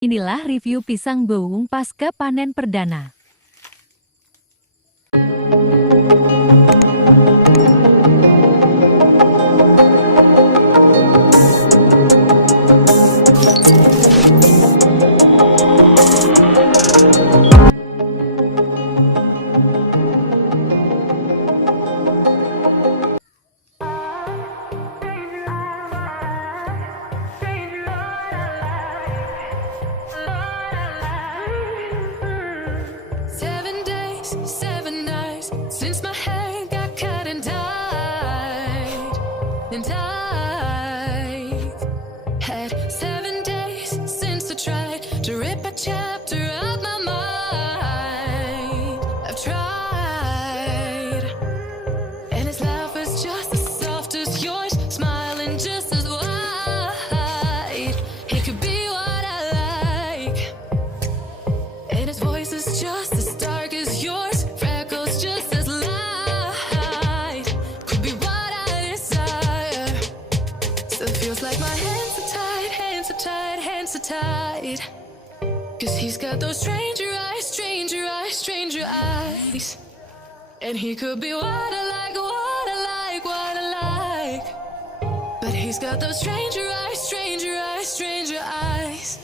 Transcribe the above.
Inilah review pisang bheung pasca panen perdana. Since my hair got cut and dyed, I've had 7 days since I tried to rip a chapter out my mind. I've tried, and his laugh is just as soft as yours, smiling just as wide. He could be what I like, and his voice is just as dark as yours. Feels like my hands are tied, hands are tied, hands are tied. Cause he's got those stranger eyes, stranger eyes, stranger eyes. And he could be what I like, what I like, what I like. But he's got those stranger eyes, stranger eyes, stranger eyes.